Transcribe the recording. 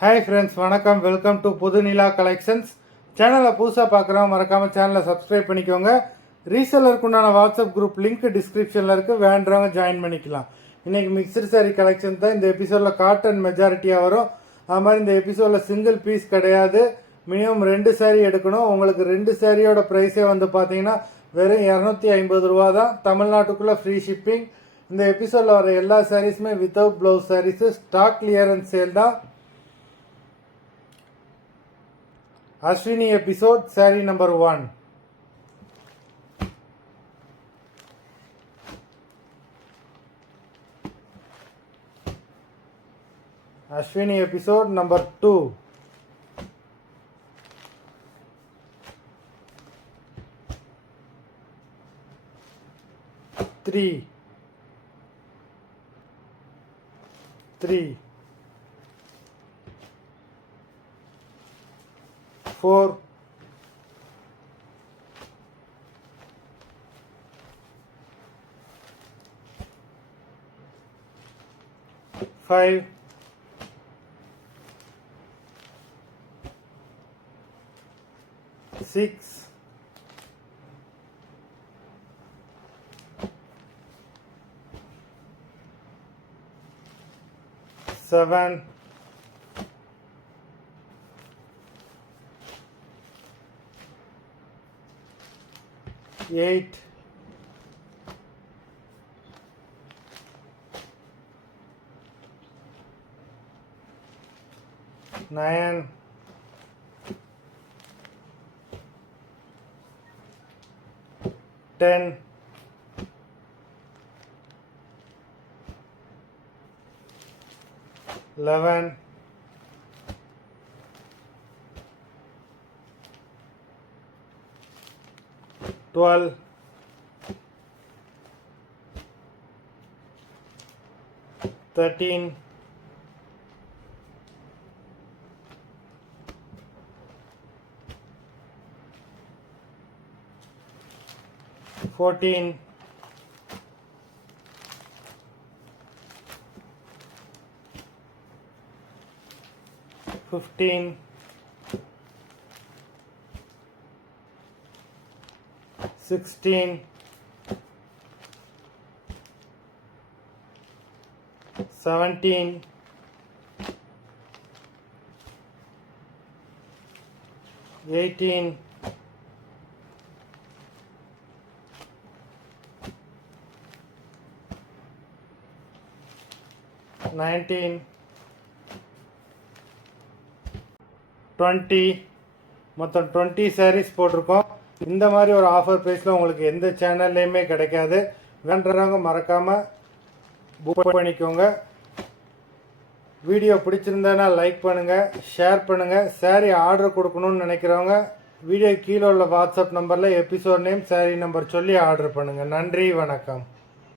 Hi friends, வணக்கம். Welcome to Pudhunila collections. சேனலை புதுசாக பார்க்குறோம், மறக்காமல் சேனலை சப்ஸ்கிரைப் பண்ணிக்கோங்க. ரீசெல்லருக்கு உண்டான வாட்ஸ்அப் குரூப் லிங்க் டிஸ்கிரிப்ஷனில் இருக்குது, வேண்டவங்க ஜாயின் பண்ணிக்கலாம். இன்றைக்கி மிக்சடு சாரீ கலெக்ஷன் தான் இந்த எபிசோடில் காட்டன் மெஜாரிட்டியாக வரும். அது மாதிரி இந்த எபிசோடில் சிங்கிள் பீஸ் கிடையாது, மினிமம் 2 சாரீ எடுக்கணும். உங்களுக்கு 2 சாரியோட ப்ரைஸே வந்து பார்த்தீங்கன்னா வெறும் 250 ரூபா தான். தமிழ்நாட்டுக்குள்ளே ஃப்ரீ ஷிப்பிங். இந்த எபிசோடில் வர எல்லா சாரீஸுமே without blouse saris, stock clearance sale தான். Ashwini episode, saree number 1. Ashwini episode number 2. Three. 4. 5. 6. 7. 8. 9. 10. 11. 12. 13. 14. 15. 16. 17. 18. 19. 20. மொத்தம் 20 sarees போட்டிருக்கோம். இந்த மாதிரி ஒரு ஆஃபர் ப்ரைஸில் உங்களுக்கு எந்த சேனல்லையுமே கிடைக்காது. வேண்டுறவங்க மறக்காமல் புக் பண்ணிக்கோங்க. வீடியோ பிடிச்சிருந்தேன்னா லைக் பண்ணுங்கள், ஷேர் பண்ணுங்கள். சாரீ ஆர்டர் கொடுக்கணும்னு நினைக்கிறவங்க வீடியோ கீழே உள்ள வாட்ஸ்அப் நம்பரில் எபிசோட் நேம், சாரீ நம்பர் சொல்லி ஆர்டர் பண்ணுங்கள். நன்றி, வணக்கம்.